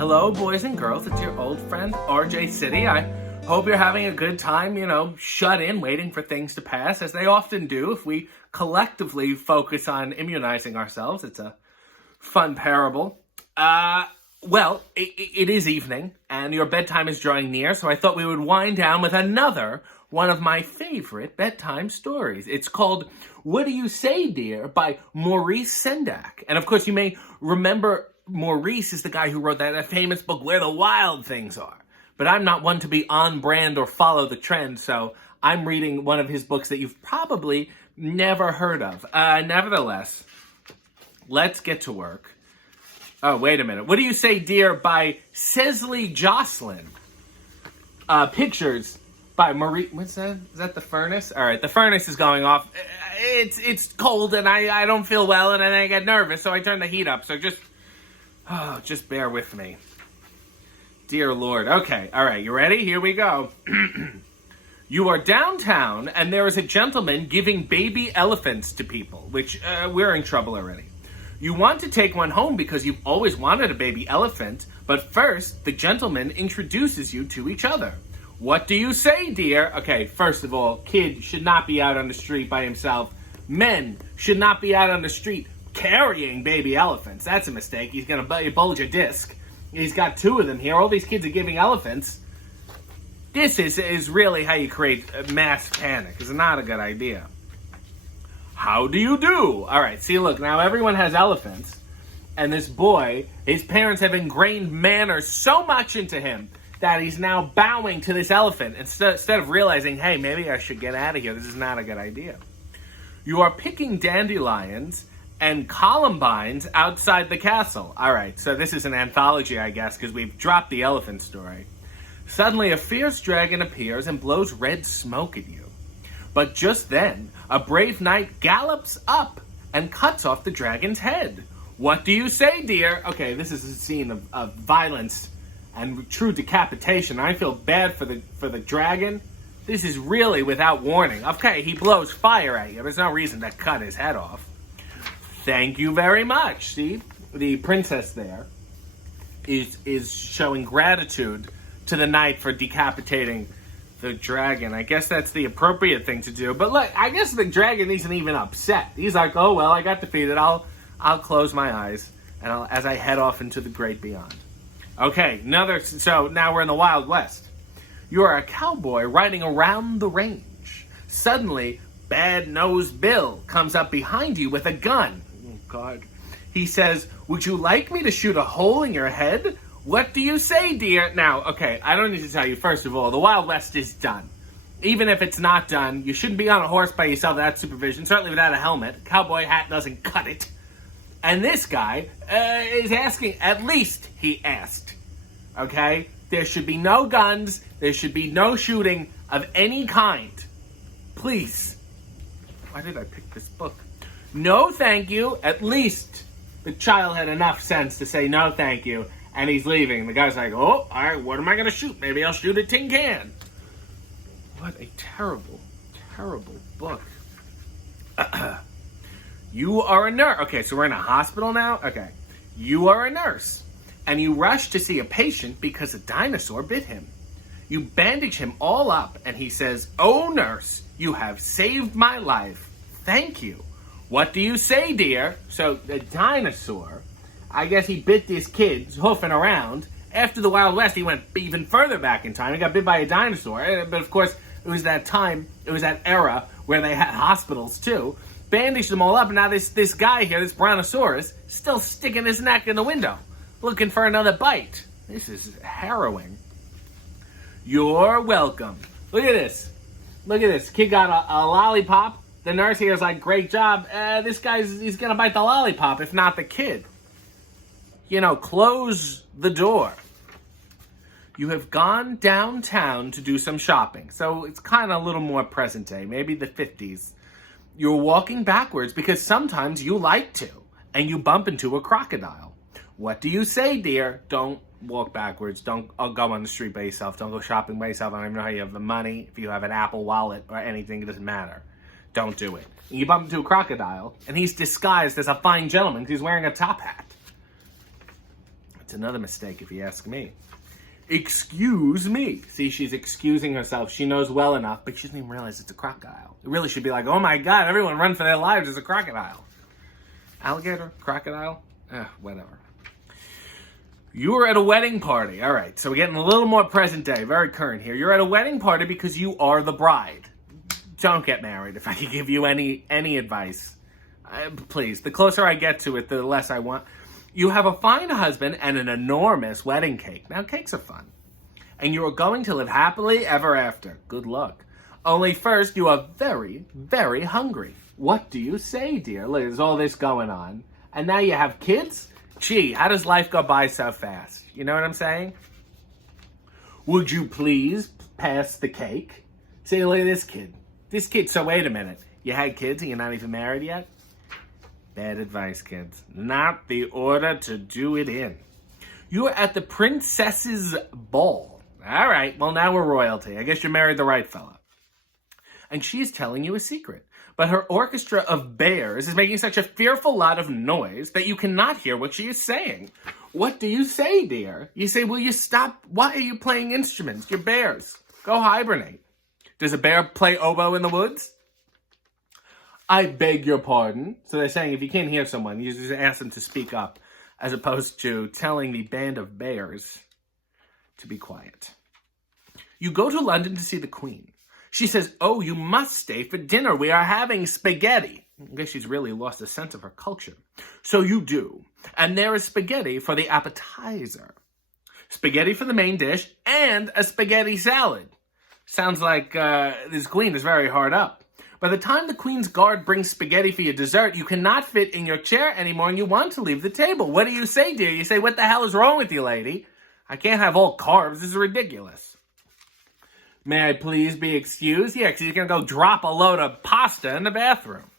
Hello, boys and girls. It's your old friend, RJ City. I hope you're having a good time, shut in, waiting for things to pass, as they often do if we collectively focus on immunizing ourselves. It's a fun parable. It is evening, and your bedtime is drawing near, so I thought we would wind down with another one of my favorite bedtime stories. It's called What Do You Say, Dear? By Maurice Sendak. And of course, you may remember Maurice is the guy who wrote that famous book, Where the Wild Things Are. But I'm not one to be on brand or follow the trend, so I'm reading one of his books that you've probably never heard of. Nevertheless, let's get to work. Oh, wait a minute. What Do You Say, Dear? By Sesyle, Joslin. Pictures by Maurice. What's that? Is that the furnace? All right, the furnace is going off. It's cold, and I don't feel well, and then I get nervous, so I turn the heat up. So just bear with me. Dear Lord. Okay, all right, you ready? Here we go. You are downtown, and there is a gentleman giving baby elephants to people, which we're in trouble already. You want to take one home because you've always wanted a baby elephant, but first, the gentleman introduces you to each other. What do you say, dear? Okay, first of all, kid should not be out on the street by himself. Men should not be out on the street carrying baby elephants. That's a mistake. He's going to bulge a disc. He's got two of them here. All these kids are giving elephants. This is really how you create mass panic. It's not a good idea. How do you do? All right, see, look, now everyone has elephants. And this boy, his parents have ingrained manners so much into him that he's now bowing to this elephant instead of realizing, hey, maybe I should get out of here. This is not a good idea. You are picking dandelions and columbines outside the castle. All right, so this is an anthology, I guess, because we've dropped the elephant story. Suddenly, a fierce dragon appears and blows red smoke at you. But just then, a brave knight gallops up and cuts off the dragon's head. What do you say, dear? Okay, this is a scene of violence and true decapitation. I feel bad for the dragon. This is really without warning. Okay, he blows fire at you. There's no reason to cut his head off. Thank you very much. See, the princess there is showing gratitude to the knight for decapitating the dragon. I guess that's the appropriate thing to do. But look, I guess the dragon isn't even upset. He's like, oh, well, I got defeated. I'll close my eyes as I head off into the great beyond. Okay, so now we're in the Wild West. You are a cowboy riding around the range. Suddenly, Bad-Nosed Bill comes up behind you with a gun. Oh, God. He says, would you like me to shoot a hole in your head? What do you say, dear? Now, okay, I don't need to tell you, first of all, the Wild West is done. Even if it's not done, you shouldn't be on a horse by yourself without supervision, certainly without a helmet. Cowboy hat doesn't cut it. And this guy is asking, at least he asked, okay? There should be no guns. There should be no shooting of any kind. Please. Why did I pick this book? No, thank you. At least the child had enough sense to say no, thank you. And he's leaving. The guy's like, oh, all right, what am I going to shoot? Maybe I'll shoot a tin can. What a terrible, terrible book. You are a nurse. Okay, so we're in a hospital now? Okay. You are a nurse, and you rush to see a patient because a dinosaur bit him. You bandage him all up, and he says, oh, nurse, you have saved my life. Thank you. What do you say, dear? So the dinosaur, I guess he bit this kid, hoofing around. After the Wild West, he went even further back in time. He got bit by a dinosaur. But, of course, it was that era where they had hospitals, too. Bandaged them all up, and now this guy here, this brontosaurus, still sticking his neck in the window, looking for another bite. This is harrowing. You're welcome. Look at this. Look at this. Kid got a lollipop. The nurse here is like, great job. He's going to bite the lollipop, if not the kid. Close the door. You have gone downtown to do some shopping. So it's kind of a little more present day, maybe the 50s. You're walking backwards because sometimes you like to, and you bump into a crocodile. What do you say, dear? Don't walk backwards. Don't go on the street by yourself. Don't go shopping by yourself. I don't even know how you have the money. If you have an Apple Wallet or anything, it doesn't matter. Don't do it. And you bump into a crocodile, and he's disguised as a fine gentleman because he's wearing a top hat. It's another mistake if you ask me. Excuse me. See, she's excusing herself. She knows well enough, but she doesn't even realize it's a crocodile. It really should be like, oh my God, everyone run for their lives. It's a crocodile. Alligator? Crocodile? Whatever. You were at a wedding party. All right, so we're getting a little more present day, very current here. You're at a wedding party because you are the bride. Don't get married if I can give you any advice. Please, the closer I get to it, the less I want. You have a fine husband and an enormous wedding cake. Now, cakes are fun. And you are going to live happily ever after. Good luck. Only first, you are very, very hungry. What do you say, dear? Look, there's all this going on. And now you have kids? Gee, how does life go by so fast? You know what I'm saying? Would you please pass the cake? See, look at this kid. This kid, so wait a minute. You had kids and you're not even married yet? Bad advice, kids. Not the order to do it in. You're at the princess's ball. All right, well, now we're royalty. I guess you married the right fella. And she's telling you a secret. But her orchestra of bears is making such a fearful lot of noise that you cannot hear what she is saying. What do you say, dear? You say, will you stop? Why are you playing instruments? You're bears. Go hibernate. Does a bear play oboe in the woods? I beg your pardon. So they're saying if you can't hear someone, you just ask them to speak up, as opposed to telling the band of bears to be quiet. You go to London to see the Queen. She says, oh, you must stay for dinner. We are having spaghetti. I guess she's really lost a sense of her culture. So you do. And there is spaghetti for the appetizer, spaghetti for the main dish, and a spaghetti salad. Sounds like this Queen is very hard up. By the time the Queen's guard brings spaghetti for your dessert, you cannot fit in your chair anymore and you want to leave the table. What do you say, dear? You say, what the hell is wrong with you, lady? I can't have all carbs. This is ridiculous. May I please be excused? Yeah, because you're going to go drop a load of pasta in the bathroom.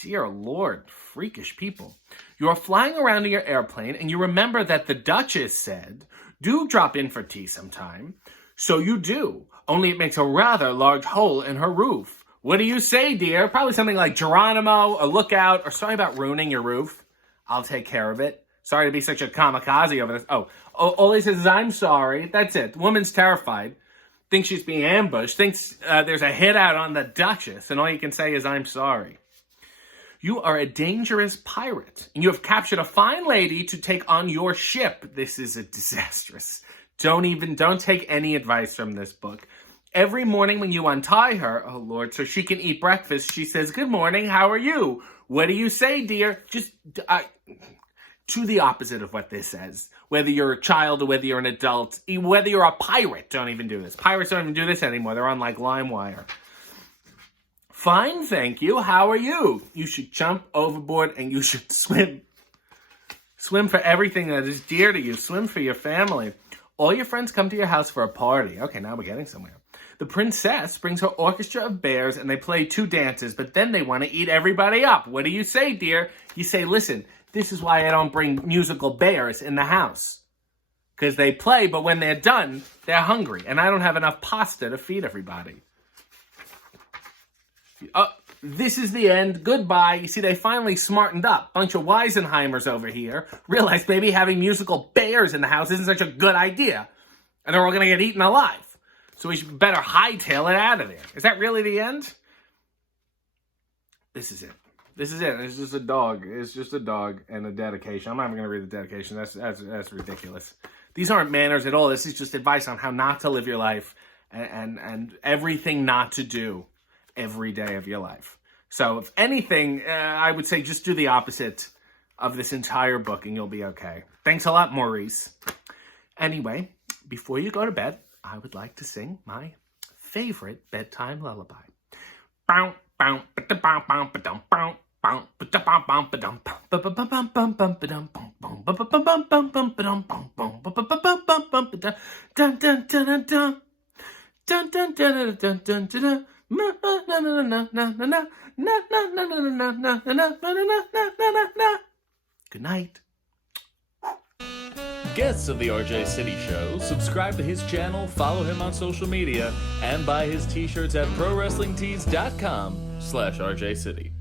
Dear Lord, freakish people. You are flying around in your airplane and you remember that the Duchess said, do drop in for tea sometime. So you do, only it makes a rather large hole in her roof. What do you say, dear? Probably something like Geronimo, a lookout, or sorry about ruining your roof. I'll take care of it. Sorry to be such a kamikaze over this. All he says is, I'm sorry. That's it. The woman's terrified. Thinks she's being ambushed. Thinks there's a hit out on the Duchess. And all you can say is, I'm sorry. You are a dangerous pirate. And you have captured a fine lady to take on your ship. This is a disastrous. Don't take any advice from this book. Every morning when you untie her, oh Lord, so she can eat breakfast, she says, good morning, how are you? What do you say, dear? Just to the opposite of what this says. Whether you're a child or whether you're an adult, whether you're a pirate, don't even do this. Pirates don't even do this anymore. They're on like LimeWire. Fine, thank you. How are you? You should jump overboard and you should swim. Swim for everything that is dear to you. Swim for your family. All your friends come to your house for a party. Okay, now we're getting somewhere. The princess brings her orchestra of bears and they play 2 dances, but then they want to eat everybody up. What do you say, dear? You say, listen, this is why I don't bring musical bears in the house. Because they play, but when they're done, they're hungry. And I don't have enough pasta to feed everybody. This is the end. Goodbye. You see, they finally smartened up. Bunch of Weisenheimers over here realized maybe having musical bears in the house isn't such a good idea. And they're all going to get eaten alive. So we should better hightail it out of there. Is that really the end? This is it. This is it. It's just a dog. It's just a dog and a dedication. I'm not even going to read the dedication. That's ridiculous. These aren't manners at all. This is just advice on how not to live your life and everything not to do every day of your life. So if anything, I would say just do the opposite of this entire book and you'll be okay. Thanks a lot, Maurice. Anyway, before you go to bed, I would like to sing my favorite bedtime lullaby. Good night. Guests of the RJ City Show, subscribe to his channel, follow him on social media, and buy his t-shirts at prowrestlingtees.com/RJ City.